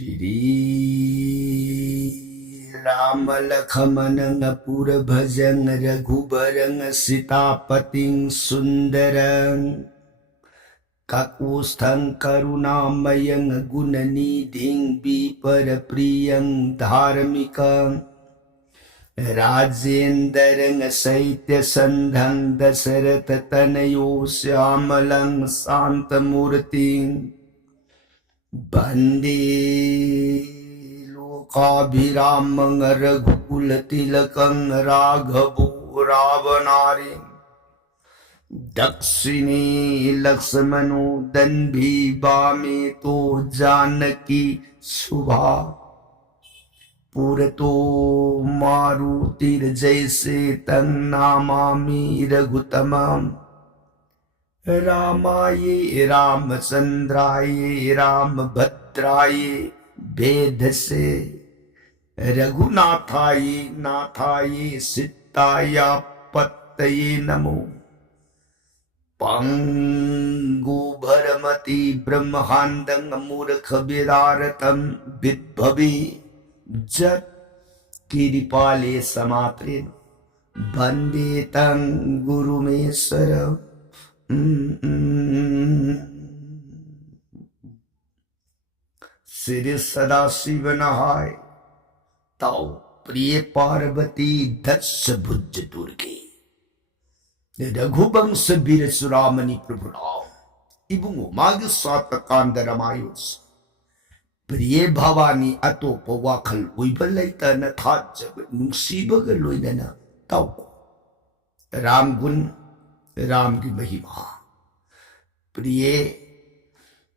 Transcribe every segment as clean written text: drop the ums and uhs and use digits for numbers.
श्री राम लखमन पुर भजन रघुबरं सीतापतिं सुंदरं काकुस्थं करुणामयं गुणनिधिं विपर प्रियं धार्मिकं राजेन्द्रं सैत्यसन्धं दशरथ तनयो श्यामलं शान्तमूर्तिं वन्दे लोकाभिरामं रघुकुलतिलकं राघवो रावणारि दक्षिणे लक्ष्मणो दन्भी वामे तो जानकी शुभा पुरतो मारुतिर्जैसे तन्नामामि रघुतमम् रामाय रामचंद्राय रामभद्राय वेधसे रघुनाथाय नाथाय सीताय पतये नमो पंगुभरमति ब्रह्मांडं मूर्ख विदारतं विद्भवे जत कृपाले समात्रे वंदे तं गुरुमेश्वरम् श्री सदाशिव नहाय ताओ प्रिय पार्वती दक्ष भुज दुर्गे रघुवंश वीर सुरामणि प्रभुराम इबुंगो माग सात कांद रमायुस प्रिय भवानी अतोप वाखल उइब लैतन थाजब नुसीबग लोइनना ताओ राम गुण राम की महिमा प्रिय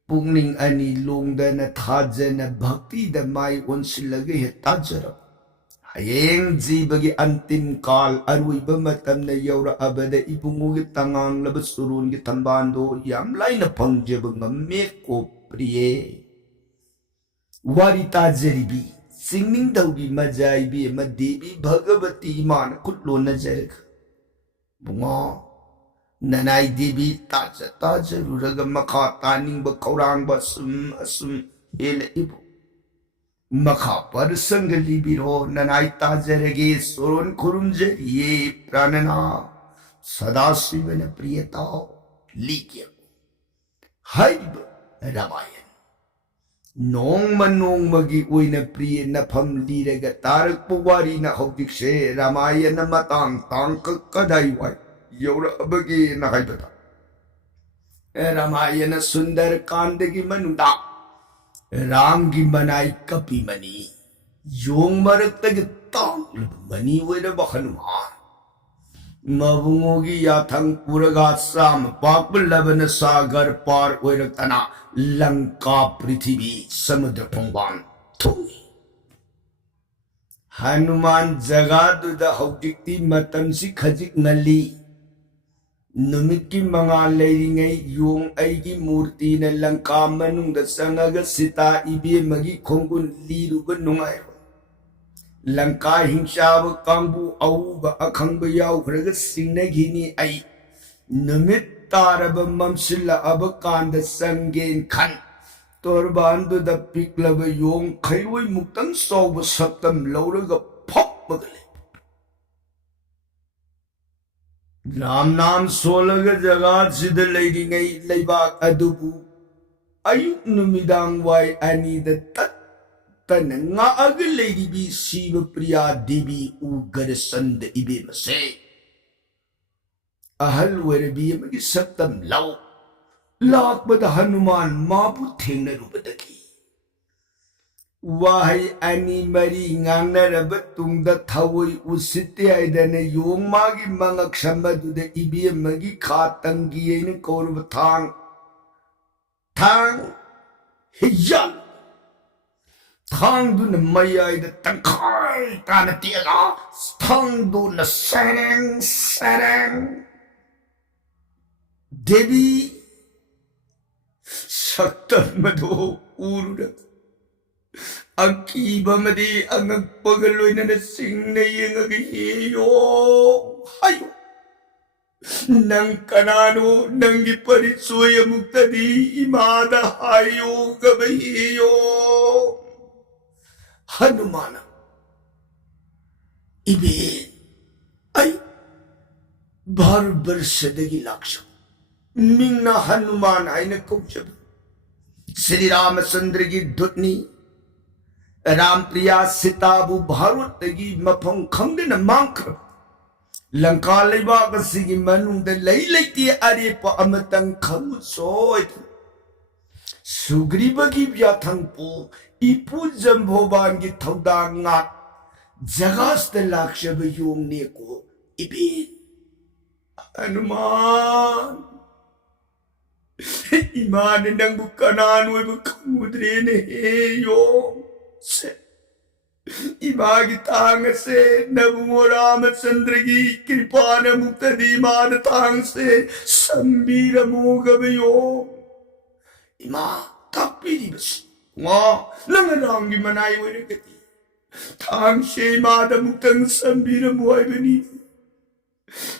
पुंगनिंग अनि लोंगदन थाजन भक्ति द माई ओनसिलगे हे ताजर हयेंग जीबगे अंतिम काल अरुइब मतम न यौर अबद इबुंगोगे तंगांग लब सुरुन के थंबांदो याम लाइन फंगजेब ngame को प्रिय वारी ताजरिबी सिंगनिंग दौगी मजाइबी म देवी भगवती मान खुटलो नजर बुंगा ननाई देवी ताज ताज रुरग मखा तानिंग कौरांग असुम हेल इबु मखा पर संगली बिरो ननाई ताजरगे सोरन खुरुमजे ये प्राणना सदा शिवन प्रियता लीक्य हाइब रामायण नोंग मगी ओइन प्रिय नफम लीरग तारक पुवारी न हौदिक्से रामायण मतांग तांक कदाई वाई यौर अबगे न हाइबता रामायण सुंदर कांड की मनुदा राम की मनाई कपी मनी योंग मरक तक तांग मनी वेर बखनुमान मबुंगोगी याथंग पुरगा साम पाकुल लबन सागर पार वेरक तना लंका पृथ्वी समुद्र पंगवान थोई हनुमान जगादुदा हौजिक्ति मतमसी खजिक नली नुमित की मंगाल लेरिंगई योंग ऐगी मूर्ति न लंका मनुंग द संगग सीता इबे मगी खोंगुन लीरुब नुंगाय लंका हिंसाब कांबु औब अखंब याउखरग सिंगनगिनी आई नुमित तारब ममसिल अब कांद संगेन खन तोरबांदु द पिकलब योंग खैरोई मुक्तंग सौब सप्तम लौरग फप मगले राम नाम सोलग जगह सिद लेरिंगई लेबाक अदुबु अयुक नुमिदांग वाई अनि द तत तन ngaag लेरिबी शिव प्रिया देवी उगर संद इबे मसे अहल वरबी मगी सप्तम लौ लाकबद हनुमान माबु थेंगनरुबदगी वाहै अनि मरी ngangnarab tungda thawoi usitte aidane yong magi mangak sambadu ibe magi khatangi ene korb thang hiyan thang du na mayai da tangkai kana tiaga thang du na sereng devi saktam mado urura Akibamadi angag pagaloy na nasing na yung agihiyo. Hayo! Nang kanano nang iparitsoy amugtadi imada hayo gabahiyo. Hanuman इबे आई भारत वर्षदगी लाक्ष मिंगना हनुमान आइने कौजब श्री रामचंद्र की दुतनी राम प्रिया सीताबु भारत की मफम खंगन मांखर Lanka लेबाग सिगी मनुंग the लई लेती अरेप अमतंग खंग सोय सुग्रीबगी व्याथंगपु इपु जंभोबान की थौदांग जगास्त लाक्षब योमने को इबे हनुमान इमान नंगु कनान वेबु खमुद्रे ने यो से इमा की तांग से नबुओ रामचंद्र की कृपा न मुक्त दीमान तांग से संबीर मोगब यो इमा तपीरी बस लंगरांगी मनाई हुई गति थांग शे माद मुक्तंग संबीर मुआई बनी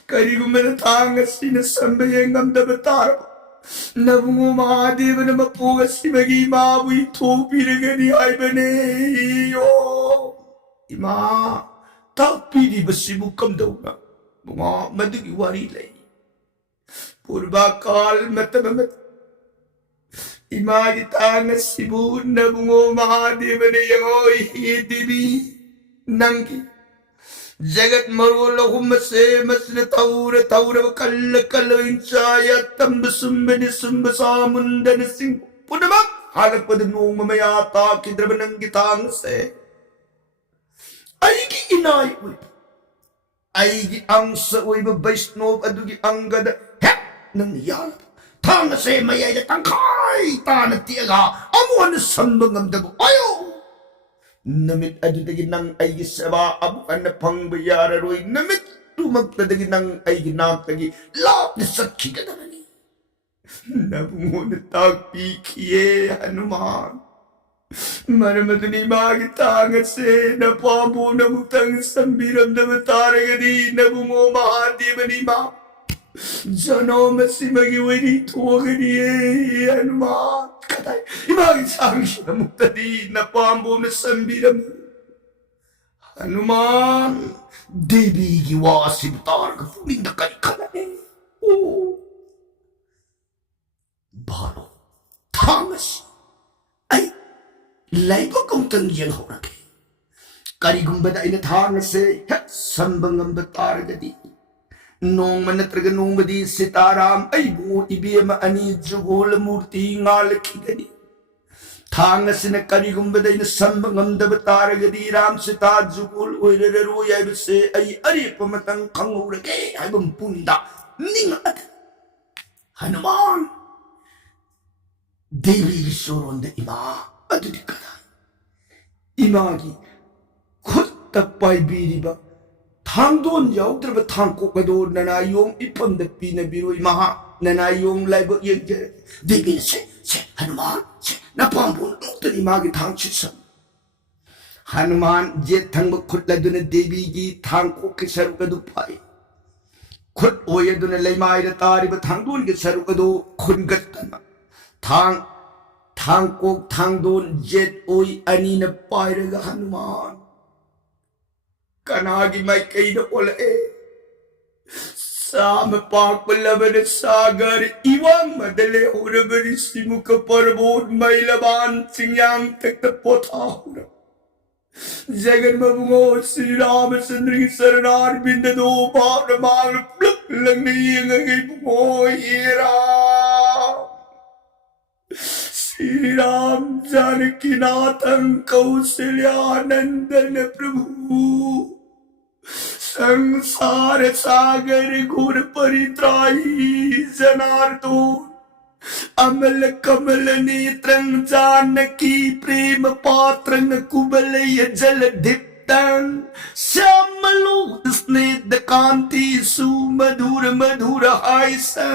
करिगुमन थांग सिन संबयंगम दबतार नबुओ महादेव न मपोग सिमगी माबुई थोपीरगनी आई बने यो इमा तपीरी बसिबु कमदौना मुआ मदुगी वारी लई पूर्वा काल मतम इमा की तांग सिबु नबुओ महादेव ने यगोई ही दिवी नंगी जगत मरो लहुम से मसल तौर तौर कल कल इंचाया तंब सुम्ब निसुम्ब सामुंदन सिंह पुनम हालपद नोम में आता कि द्रव नंगी तांग से आई की इनाई हुई आई की अंश हुई वैष्णव अदुगी अंगद है नंग याल थांग से मये तंखाई तान तियगा अमोन संबंगम दबु आयो नमित अदुदगी नंग आई सेवा अब अन फंग याररोई नमित तुमक्तदगी नंग आई नाक्तगी लाप सखी गदबनी नबुन तापी किए हनुमान मरमदनी मागी तांग से न पांबो न मुक्तंग संबीरम दब तारगदी नबुमो महादेवनी मा जनो में सिमगी वही थोगनी हनुमान कदाई इमागी सांगी न मुक्तदी न पांबो न संबीरम हनुमान देवी की वासी तार का फुलिंग करी कदाई ओ बालो थामस आई लाइबो कुंतंग यंग हो रखे करी गुंबदा इन थांग से संबंगम तारगदी नोंग नत्रग नोंगदी सीताराम अबू इबेम अनी जुगोल मूर्ति गाल खिगदी थांग सिन करिगुंबद इन संबंगमदब तारगदी राम सीता जुगोल ओइररो याबसे अई अरेप मतंग खंगौरगे हाइबम पुंदा निंग अद हनुमान देवी सोरोंद इमा अदुदि कदा इमागी खुद पाइबीरिबा थांदोन याउद्रब थांकोकदो ननायोम इफम द पीनबिरोई महा ननायोम लाइब ये देवी से हनुमान से नपांबो मुक्तरी मागी थांग छिसम हनुमान जे थंग खुदलदुन देवी की थांको के सरुकदु पाई खुद ओयदुन लेमाइर तारिब थांदोन के सरुकदो खुनगतन थांको थांदोन जेट ओई अनी न पाइरगा हनुमान कनागी माई कई न ओले साम पाक लबन सागर इवांग मदले होरबरी सिमुक परबोध मैलबान सिंयांग तक पोथा होरा जगन मबुगो श्री रामचंद्र की शरणार बिंद दो भाव मांग प्लुक लंगनी गई बुगो येरा श्री राम जानकी नाथं कौशल्यानंदन प्रभु संसार सागर घोर परित्राही जनार्दो अमल कमल नेत्रं जानकी प्रेम पात्रं कुबलय जल दीप्तं श्यामलो स्नेह कांति सुमधुर मधुर हायसा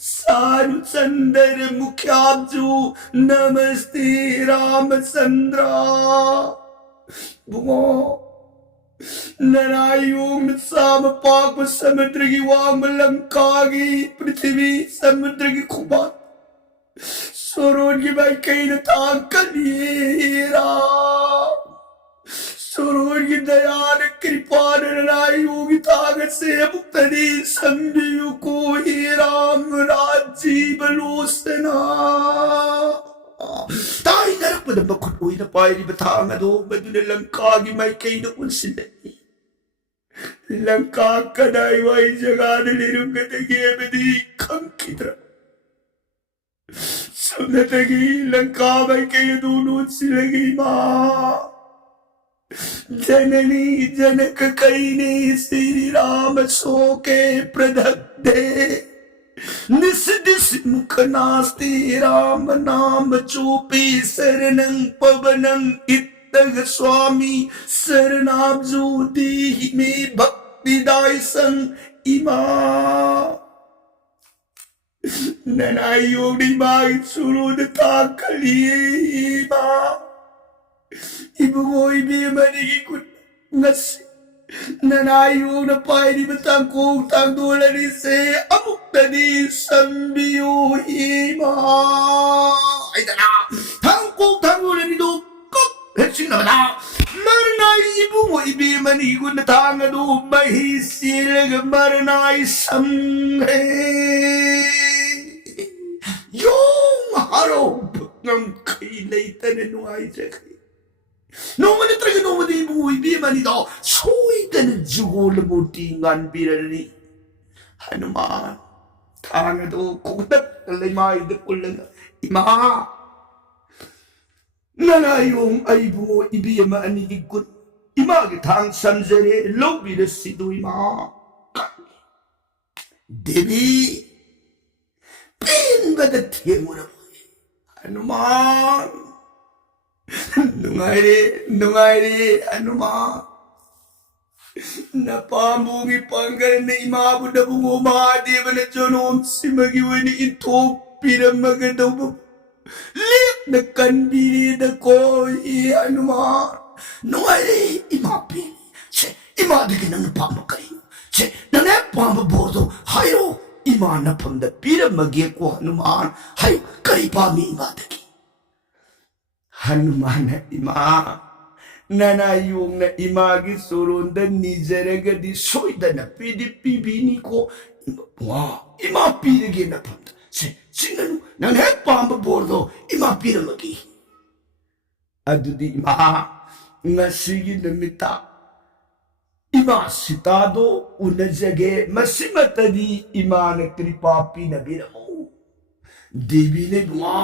सारु चंदर मुख्याब्जो नमस्ते रामचंद्रा भुगो नरायोम साम पाक समुद्र की वाम लंका की पृथ्वी समुद्र की खुबा सोरोन की भाई कहीं न था कलिएरा दयान कृपान नारायण ताग से मुक्तनी संबियु को ही राम राजीव लोसना ताई नरपद मखुट ओइना पाइरिब थांग अदो मदुने लंकागी माइकैना उनसिल्लनि लंका कदाइवाई जगाद निरुंगदगे बदी खंकिद्र समनतगी लंका माइकैना दोनों सिलगी मां जननी जनक कईने श्री राम शोके प्रदग्धे निस दिस मुख नास्ते राम नाम चोपे शरणं पवनं इत्तग स्वामी शरणाब्जो देहि मे भक्तिदाय संग इमा ननायोड़ी बाई सुरुद ताकलिए इमा Ibu ibi manigi kun ngas nanayo na pairi batang kong tang dola ni se amuk tadi sambiyo hima ay tana tang kong tang dola ni do kok hetsing na na marnay ibu ibi manigi kun na tang do mahisilag marnay samhe yung harap ng kailaitan na nuay sakay Nung talaga nung di buhay biman ito, soy ka na jugola mo tingan birani. Ano man, tanga to, kutat, alay maidap ko lang, ima. Nanayong ay buo ibiyama anigig ko, imagitang samsari, lobi na sito ima. Debi, pin ba dati mo na po? Ano man, Nungairi, ano ma? Napambungi panggalan na imabot na bumumadi ba na dyan si magiwan ni ito pinamagadaw ba? Lip na kanbili na ko, ano ma? Nungairi, imapili. Che, imadigin ang napamakayo. Che, nanapamabordo, hayo, imanapang na pinamagya ko, ano ma? Hayo, karipami imadagi. Hanumana ima nanayong na imagi suronda nizaraga di soyda na pidipibini ko ima pirigi na pamda sinanu nang hepamba bordo ima piramagi adu di ima nga sige na mita ima sitado unajage masimata di ima na kripapi na biramo debi na ima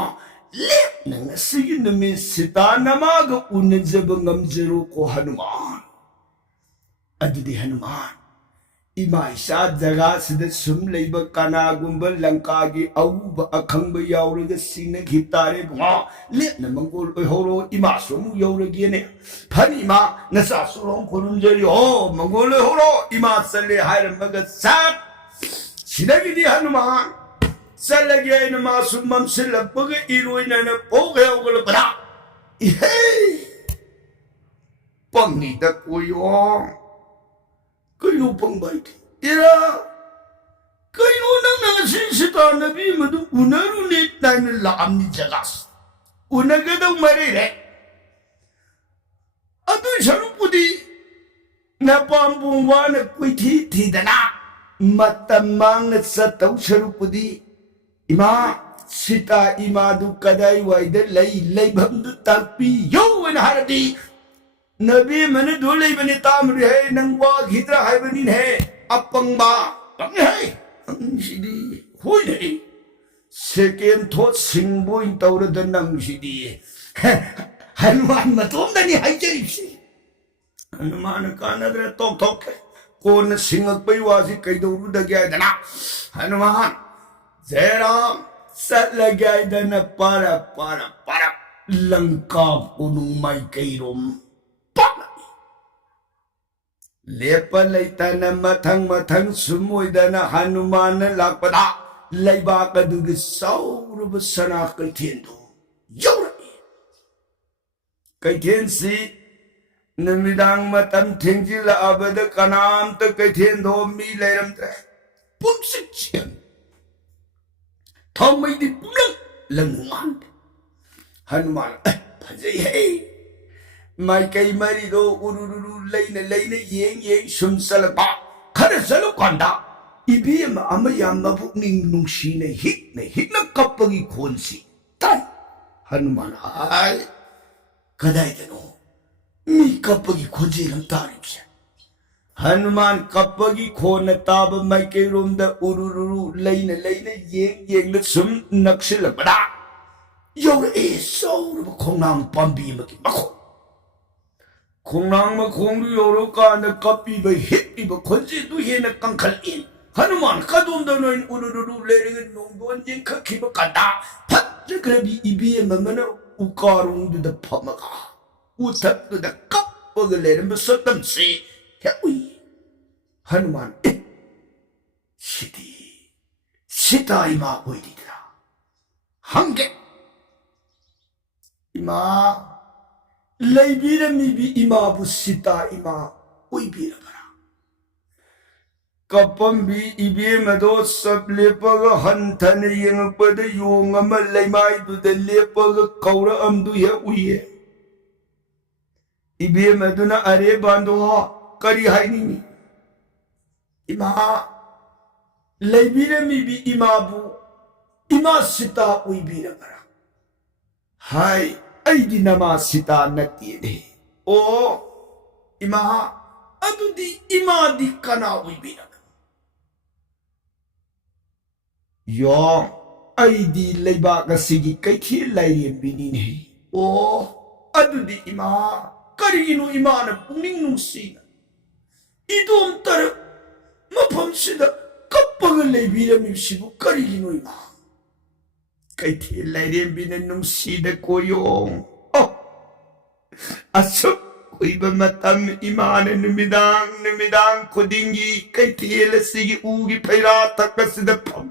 Lep na nga sige namin sita na maga unad sa bangamzero ko Hanuman. Adi di Hanuman. Ima isa daga sida sumlay ba kanagumbal lang kagi awba akang ba yawraga sinag hitare bunga. Lep na manggol ay horo ima sumu yawrag yan eh. Panima nasasurong kurunjari ho manggol ay horo ima sali hayram magasat. Sinagi di Hanuman. Salagay na mga sumam sila baga iroy na na pokew ko lang para. Ihey! Pangita ko yung kayo pang baiti. Ira! Kayo nang nangasisita na bimado unarunit na nalaam ni Jagas. Unagadaw marire. Ato siya po di napambungwa na kwititida na matamang at sa tao siya po di Ima, sita ima du kadai waida lay bhamdu tarpi yo en harati nabi mane dole bane tamri hai nangwa ghitra hai banin hai apang ba pang hai ang sidi hoi nei sekem thot singbo in tawra dan nang sidi hanuman matom dani hai jari si hanuman kanadra tok kon singak pai wasi kai doru da gya dana hanuman Zeram satlagay da na para langkap unong may kairom panay. Lepalay na matang sumoy da na Hanuman na lakpada lay baka dugisaw rubasana kay tiendo. Yawray! Kay tiensi namidang matamting sila abada kanam ta kay tiendo milayram tra. Punsik siyan. Thong mấy đi lưng lần ngoan Hanuman phazai hai mai kai mari do ururu leina yeng sum salapa khara salu kanda ibi ama yam mabu ning nung si ne hit na kapagi khonsi tai Hanuman ai kadai deno mi kapagi khonji lam taripse Hanuman kapagi khona tab mai kai rom da ururu leina yeng na sum naksil bada yo e so khongnam pambi ma ki makho khongnam ma khongdu yoro ka na kapi ba hit ba khonji du he na kankal in Hanuman kadum da noin ururu lering nongdon jeng khaki ba kada phat jagrabi ibi mamana ukarung du da phamaga uthak du da kap ba lerim ba satam si ui Hanuman sita ima oididra hange ima laibira mi bi ima bu sita ima oibira bara kapam bi ibi mado sab lepaga hanthan yengpada yong ama laimai du da lepaga kaura amdu ya uye ibi maduna are bando kari haini ima laibira mi bi ima bu ima sita oibira bara hai aidi nama sita nati de o ima adudi ima di kana oibira yo aidi leiba ga sigi kai thi lai bini ne o adudi ima karigino ima na puning nung sina idom tar mafam sida kappaga leibira mi sibu karigino ima kai thi lai bini nung sida koyong oh asuk kuiba matam ima na numidang kudingi kai thi la sigi ugi phaira takasida pam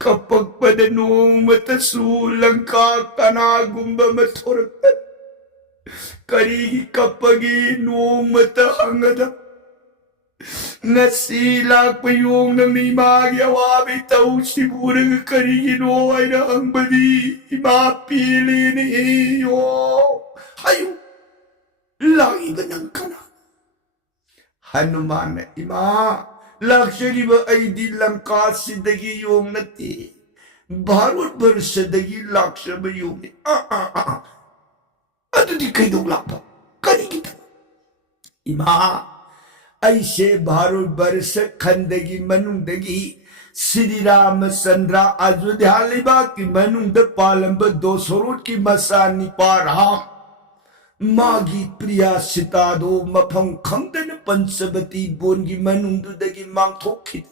kapag padanong matasulang ka kanagumba maturakat karigi kapagi noong matahangada nasilak pa yung namimagyawa bitaw sigurang karigi no ay naangbadi imapili ni iyo hayo lagi ba ng kana Hanuman na ima Lakshari ba ay di langka sidagi yung nati. Barot barsadagi laksha ba yung Ano di kayo lakpa? Kani kita. Ima ay se barot barsa kandagi manungdagi Sri Ramachandra Ajodhya liba ki manungda palamba dosorot ki masani parham. Magi priya sita do mafam khangdana panchabati bongi manungdudagi mangthokkhid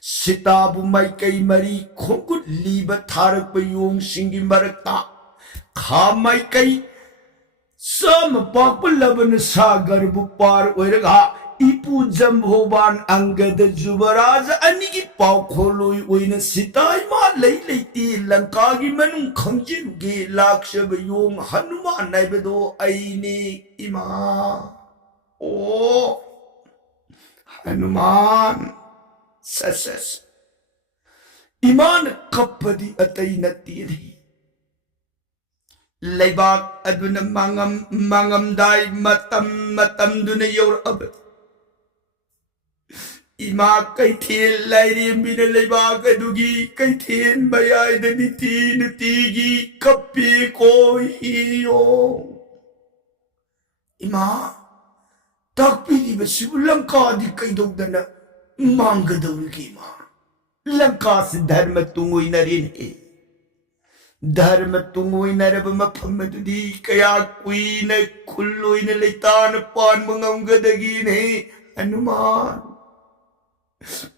sita bu mai kai mari khokut liba tharak payong singi marakta kha mai kai sam pakpalaban sagar bu par oiraga ipu jambhoban angada jubaraj anigi pau kholoi oina sitai ma lei ti lanka gi manung khangjin ge lakshab yong Hanuman naibedo aini ima o Hanuman sas iman kapadi atai natiri leibak aduna mangam dai matam duna yor abad Ima kay thiel lairi mina leiba kadugi kay thiel bayay da nitigi kapi ko hiyo Ima takpi di ba sibu langka di kay dogdana mangga daw ima langka si dharma tungoy na rin dharma tungoy na raba mapamadu di kaya kui na kuloy na leitan pan mga gadagi ne Hanuman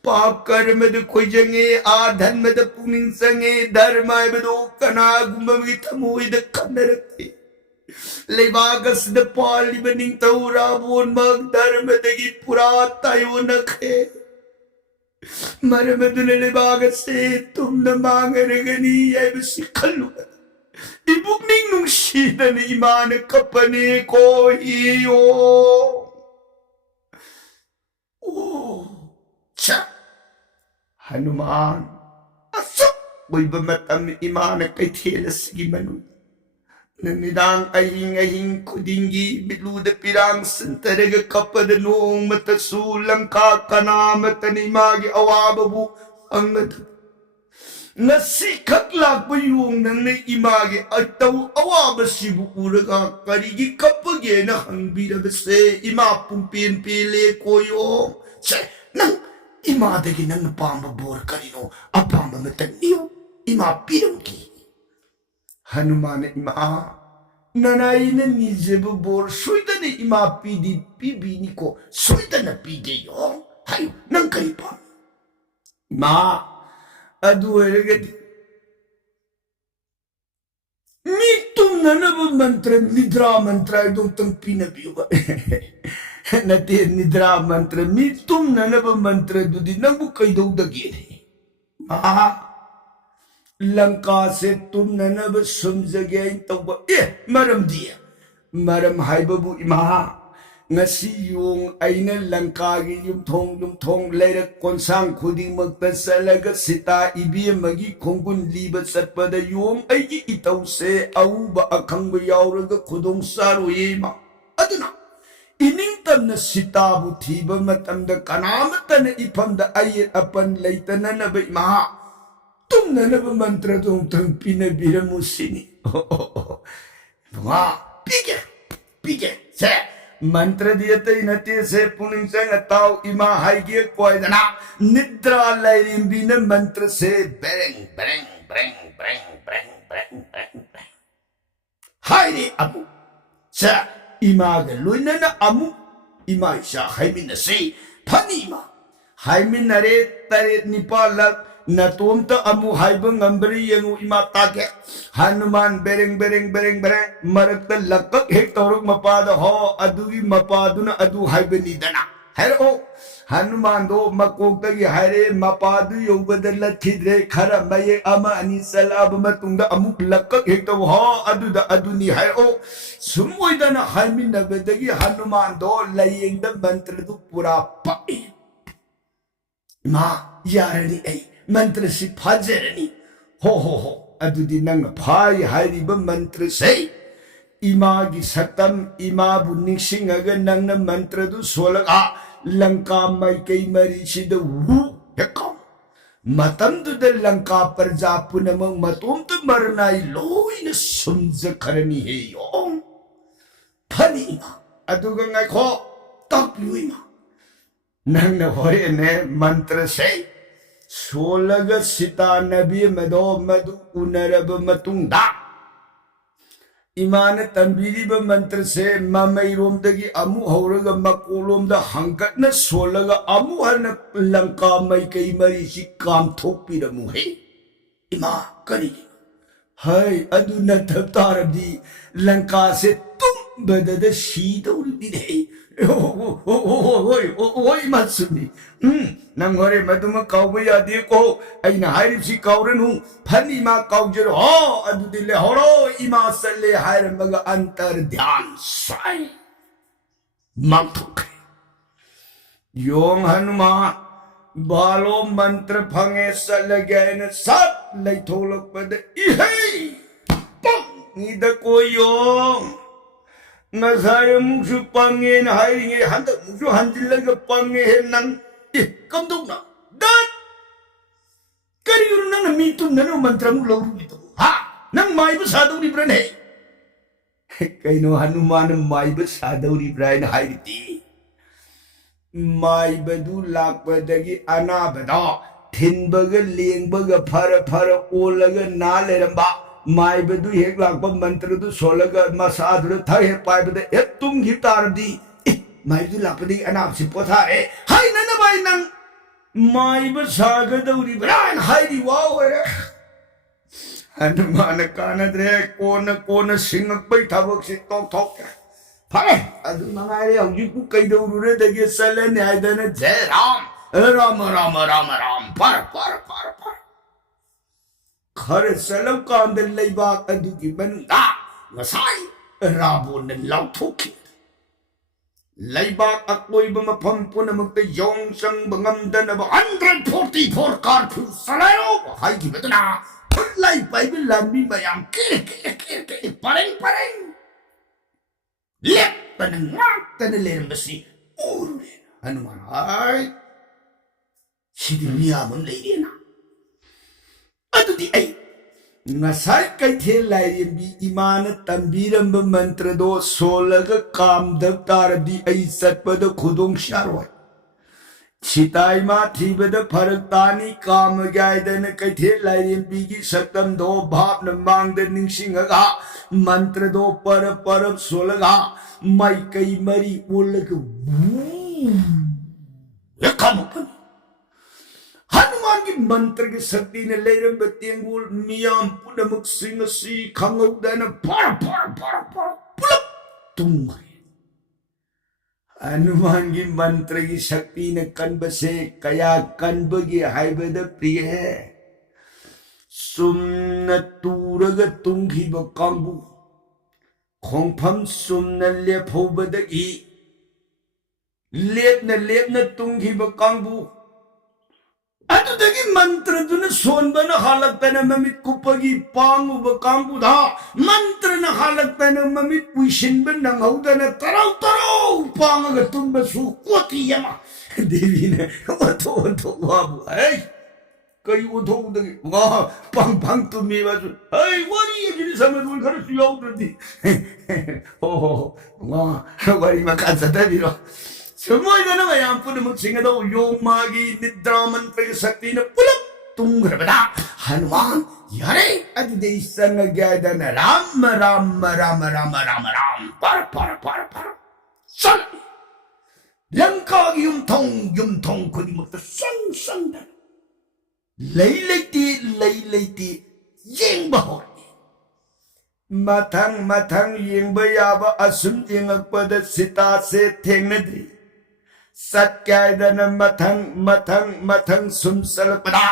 पाप कर्म the खोजंगे आधन में the पुनिंग संगे धर्म में the कना गुम्बी थमोई the कन्नरते लेवागस the पाली बनिंग तौरा bone मग धर्म the key पुरा तायो नखे मरम दुने लेवागस से तुम न मांग रगनी ये बसी खल्लू इबुक निंग नुंग शीदन ईमान कपने को हियो Hanuman asok boy ba matam imana kay thilas gi manu Nanidang ahing kudingi biluda pirang sentaraga kapada noong matasulang kakanamatan ni magi awababu ang nasikat lakba yung nang naimagi at taw awaba sibu uraga karigi kapag na hangbira base imapumpin pili ko yung say nang imadagi nang napambabor kanino apamba matan niyo imapirang ki Hanuman ima nanay na ni Zebubor soyda na ima pidi pibini ko soyda na pidi yo hayo nang kaipa ma adu eragadi mitum na ba mantra nidra mantra dong tang pinabiyo ba natin nidra mantra mitum na ba mantra do di nang bukay daw dagiri ma Langka se tum na ba sumjagay tawba maram dia maram haibabu ima ngasi yung ay na langkagi yung thong layrak konsang kuding magpasalaga sita ibi magi konggun libat satpada yung ay itaw se auba akang bayawraga kudong saruima aduna iningtam na sitabu tiba matamda kanamata na ipamda ayat apan laytana na ba ima Tum na ba mantra tong tang pinabira mo sini. Mga pige, se mantra diya tayo natin se puning sang ataw imahay giya kway na nidra layrin bina mantra se bereng. Hayri amu sa imagaloy na amu imay siya haymin na se panima haymin na rin tarit ni palak Natumta amu haibang ngambari yang imatake Hanuman bereng marakta lakak hektorok mapada ho adugi mapadu na adu haiban idana Hero Hanuman do makogtagi haire mapadu yogadala tidre khara maye ama anisal abamatungda amu lakak hektor ho adu da adu ni hero Sumoy dana haimin nabadagi Hanuman do layeng da mantra du pura pai Ma yarani ay mantra si pajerani ho adudi nang pai hariba mantra say imagi satam imabu ningsingaga nang na mantra du solaga langka may kay mari sida wu yakam matam du da langka parjapu namang matum tu marnay loy na sumza karani heyong panima aduga ngay ko takluima nang na hori ne mantra say Solaga sita nabi mado madu unaraba matungda Imana tambiri ba mantra se mamay romdagi amu hauraga makulom da hanggat na solaga amu hana langka may kay marisi kam thokpira mo he Ima kani Hay adu na tabtarabdi langka se tum badada shida ulbin he Hoy matsumi nang hore maduma kauba yadi ko ay na hairip si kauran hu pani ma kaujir ho adu dile horo ima salle hair maga antar dhyan sai magthuk yong Hanuman balo mantra phange salagain sat lay tholok pada ihey pang ida ko yong Nasaya mungsu pangen hairinge handa mungsu handilaga pangen nang kamdong na dat kariyuro nang namitum na no mantra mo lawro ito ha nang may basadaw ni Bran he kay no Hanuman ang may basadaw ni Bran hairiti may badu lakpadagi anabada tinbaga lingbaga para olaga naleramba Mai bedu hek lakpa mantra du solaga masadu thai pai bede tum gitardi mai du lakpadi anap si potha hai nana bai nang mai ba saga dauri bran hai di wow Hanuman kana dre kona singak bai thabak si tok phare adu mangai re hauji ku kai dauru re dage salen ai dana jai ram par Khare salam kandal laybak adugi manungda ngasay rabon na lautuki laybak ako'y bumapampo na magtayong sang bangamda na ba 144 karpul salayo hay gibato na ꯈꯨꯠꯂꯥꯏ ꯄꯥꯏꯕ ꯂꯥꯟꯃꯤ ꯃꯌꯥꯝ ꯄꯔꯦꯡ ꯄꯔꯦꯡ ꯂꯦꯞꯇꯅ ꯉꯥꯛꯇꯅ ꯂꯩꯔꯝꯕꯁꯤ ꯎꯔꯨꯔꯦ ꯍꯅꯨꯃꯥꯟ ꯍꯥꯏ ꯁꯤꯗꯤ ꯃꯤꯌꯥꯝ ꯑꯃ ꯂꯩꯔꯦꯅ ꯑꯗꯨꯗꯤ ꯑꯩ ꯉꯁꯥꯏ ꯀꯩꯊꯦꯜ ꯂꯥꯏꯔꯦꯝꯕꯤ ꯏꯃꯥꯅ ꯇꯝꯕꯤꯔꯝꯕ ꯃꯟꯇ꯭ꯔꯗꯣ ꯁꯣꯜꯂꯒ ꯀꯥꯝꯗꯕ ꯇꯥꯔꯗꯤ ꯑꯩ ꯆꯠꯄꯗ ꯈꯨꯗꯣꯡ ꯆꯥꯔꯣꯏ सीता इमा थीबद फरक तानी काम गायदन कैथे लाइरेंबी की सतम दो भाप न मांगद निंगसिंगगा मंत्र दो पर परब सोलगा माई कई मरी ओलग यखमपन हनुमान की मंत्र की शक्ति ने लेरंब तेंगुल मियाम पुनमुक सिंह सी खंगौदन पर पुलप तुंगरे हनुमान की मंत्र की शक्ति ने कन्ब से कया कन्ब की हाइबद प्रिय है सुमन तूरग तुंगी बकांबू खोंफम सुमन लेफोबदगी लेपन तुंगी बकांबू अदुदगी मंत्र दुन सोनबन हालतन ममित कुपगी पांगु बकांबुधा मंत्र न हालतन ममित पुइशिनबन नंगौदन तरौ तरौ पांगग तुंबसु कोति यमा देवी ने ओथो वाबु है कई ओथो उदगी वा पांग पांग तुमी बाजु है वरी यगिनि समय दुन खरस याउददी हो वा वरी मका सतबिरो समोइदन मयाम पुनमुक सिंगदो योमागी निद्रा मंत्र की शक्ति ने पुलप तुंगरबदा हनुमान यारे अदिदे संग गायदन राम राम राम राम राम राम पर सन लंका की युमथोंग खुदिमुक्त संग संग लैलैती येंबा हो मथंग येंबा याबा असुम येंगकपद सीता से थेंगनद्री सत्यायदन मथंग सुमसलपदा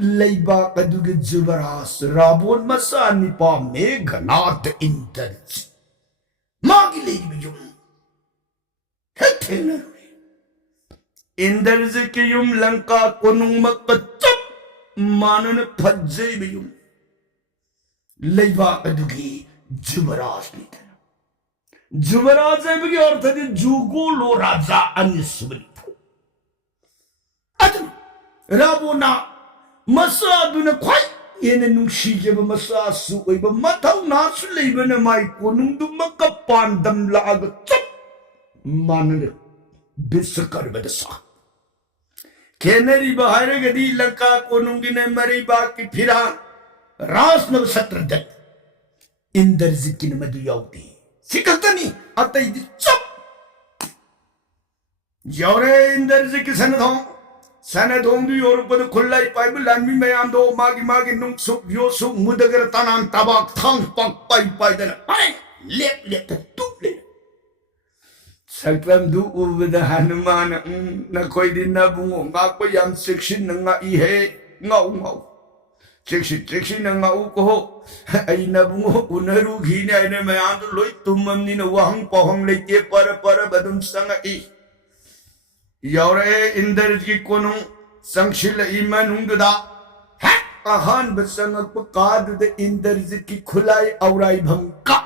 लैबा कदुग जुबरास राबोन मसा निपा मेघनाथ इंद्रज मागी लेबियुम हेथेन इंद्रज के युम लंका कोनुंग मकचप मानन फज्जेबियुम लैबा कदुगी जुबरास नित जुबराज की अर्थ है जुगोलो राजा अनिस्मृत अदन राबोना मसादुन ख्वाई येने नुंसीजेब मसासु ओइब मथौ नासु लेबन माई कोनुंदु मक्का पांदम लाग चप मानन बिसकरबदसा केनरी बहारे गदी लंका कोनुंगिने मरी बाकी फिरा रास नव सत्रदत इंद्रजिकिन मधु याउदी सिकतनी अतई दी चप यौरे इंद्रजी की सनदों दी योरपद खुल्लाई पाइब लानमी मयाम दो मागी नुंग सुक यो सुक मुदगर तनान तबाक थांग पक पाई दन अरे लेप तुप ले सकलम दु उबद हनुमान न कोई दिन न बुंगो गा को याम शिक्षिन नंगा ई है ngau Triksi na ngau ko ay nabungo unaru ghini ay na mayam to loy tumam ni na wahang pohang leke para badum sanga i yaure indarj ki konung sangshila imanung da ha ahan basang pagkad de indarj ki khulai aurai bhangka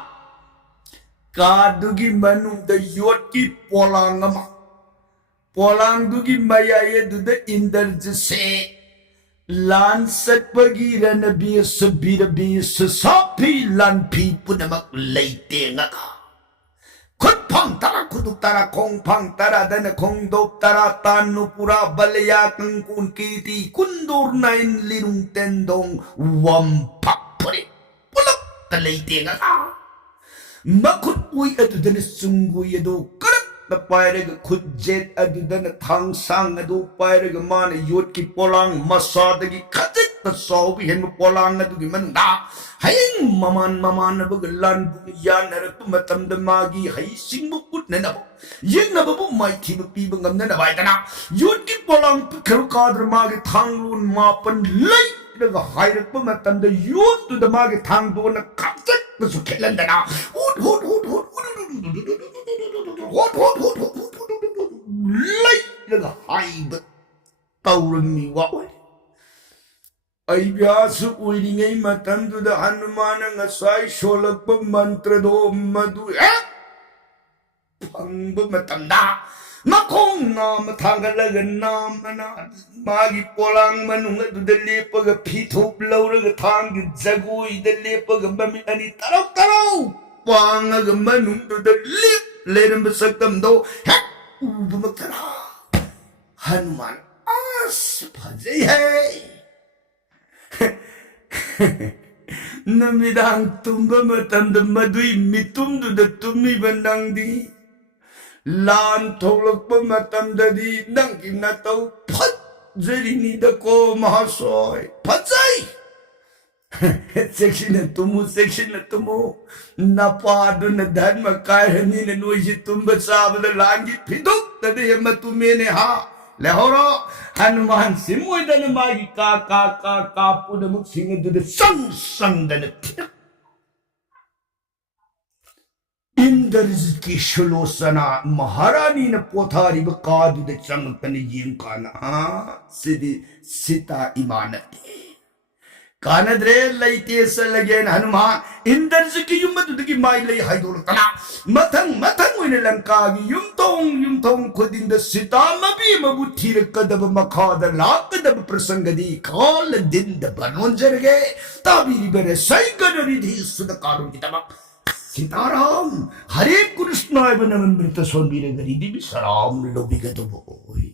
kadugi manu da yot ki polang dugi maya ye du de indarj se Lan satpagi ranabi sabirabi sasapi lan pi punamak leite ngaka. Khut phang tara khuduk tara khong phang tara dana khong dop tara tanu pura balaya kangkun kiti kundur nain lirung tendong wam pakpuri pulak leite ngaka. Makut ui adu dana sunggu yado karak na pairega khudjet adu dana thang sang adu pairega mana yot ki polang masadagi khatik ta sobi hen polang adu gi manda haying maman na bagalan bu yan naratu matam da magi hay singbu put na na yeng na babu mai thi pi bangam na bai dana yot ki polang khru kadr magi thang lun mapan lai daga hayrak pa matam da yot tu da magi thang do na khatik ta su khelan dana hut lấy là hai bật tàu rừng mì quạo अभ्यास ओइरिङै मतमदुदा Hanuman ngasai सोलक्प मंत्रदो मदु फंब मतमदा मखों नाम थांगलग नाम अना मागी पोलांग मनुंग दुदा लेपग फिथोप लौरग थांग Jagoi the लेपग ममि अनि तरौ तरौ पांगग मनुंग दुदा लेप लेरम सकतम दो हेक उब मकरा हनुमान आस फजे है नमिदांग तुम्बा मतमद मदुई मितुमदुदा तुम्मीबा नंगदी लान थोलक्पा मतमददी नंगी नतौ फजरिनीदको महाशय फजै सेक्शन तुमु नपादुन धर्म कायहनीन नोइसि तुम्बा चाबदा लांगी फिदुक तदे मतुमेने हा लेहोरो हनुमान सिमोइदन मागी का पुदमुक सिंगदुद संगदन इंद्रजित की शलोसना महारानी ने पोथारी बकादुद चंगपने यिम काना सिद्धि सीता इमानते कानद्रे लैते सलगेन हनुमान इंद्रजित की युमदुद की माई लई हाइदोलतना मथंग ओइने लंका की युमथोंग खुदिंद सीता मबी मबुथीर कदब मखाद लाकदब प्रसंगदी काल दिन द बनोंजरगे ताबी बरे सैगदरिधि सुदकारुन की तमक सीताराम हरे कृष्ण एवं नमृत सोनबीर गरीदी भी सलाम लोबिगत बोई